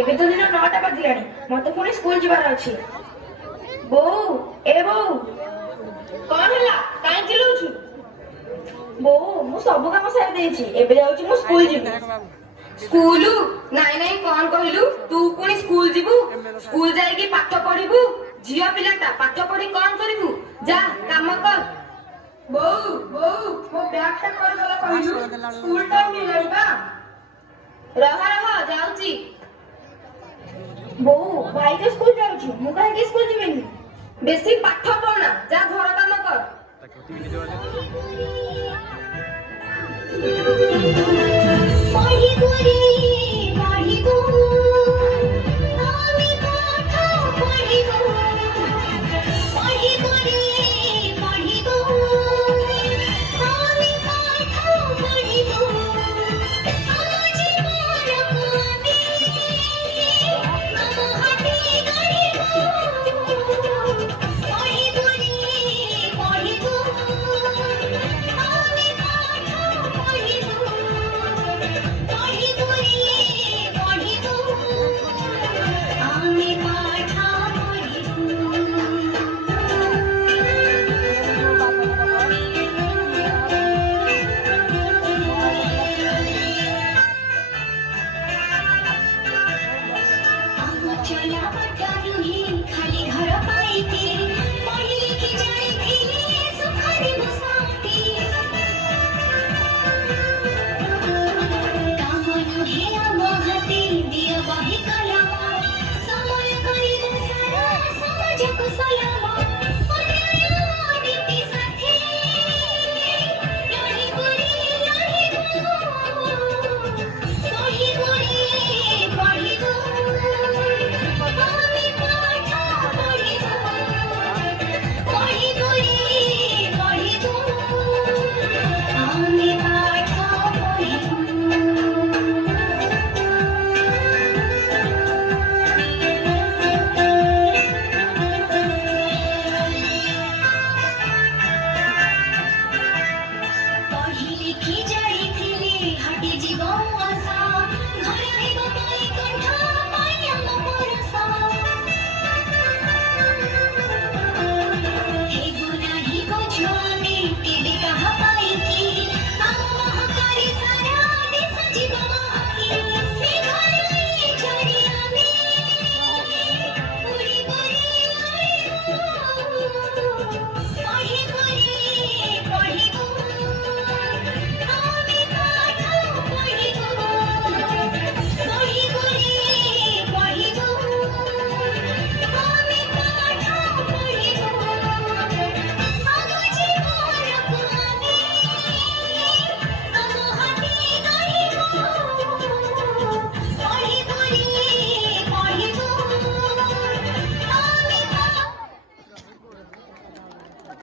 ଏବେ ତ ଦିନ 9ଟା ବାଜିଲାଣି, ମତେ ପୁଣି ସ୍କୁଲ ଯିବାର ଅଛି। ବୋଉ, ଏ ବୋଉ। କଣ ହେଲା? କାହିଁ ଚିଲଉଛୁ? ବୋଉ, ମୁଁ ସବୁ କାମ ସାରି ଦେଇଛି, ଏବେ ଯାଉଛି ମୁଁ ସ୍କୁଲ ଯିବି। ସ୍କୁଲ? ନାଇଁ ନାଇଁ, କଣ କହିଲୁ? ତୁ ପୁଣି ସ୍କୁଲ ଯିବୁ? ସ୍କୁଲ ଯାଇକି ପାଠ ପଢିବୁ? ଝିଅ ପିଲାଟା ପାଠ ପଢି କଣ କରିବୁ? ଯା କାମ କର। ବୋଉ ବୋଉ, ମୋ ବ୍ୟାଗଟା କୁଆଡେ ଗଲା କହିଲୁ? ସ୍କୁଲ ଟାଇମ ହେଇଗଲାଣି ବା। ରହ ଯାଉଛି। ବୋଉ, ଭାଇ ତ ସ୍କୁଲ ଯାଉଛି, ମୁଁ କାହିଁକି ସ୍କୁଲ ଯିବିନି? ବେଶୀ ପାଠ ପଢନା, ଯା ଘର କାମ କର। चला खाली घर पाइते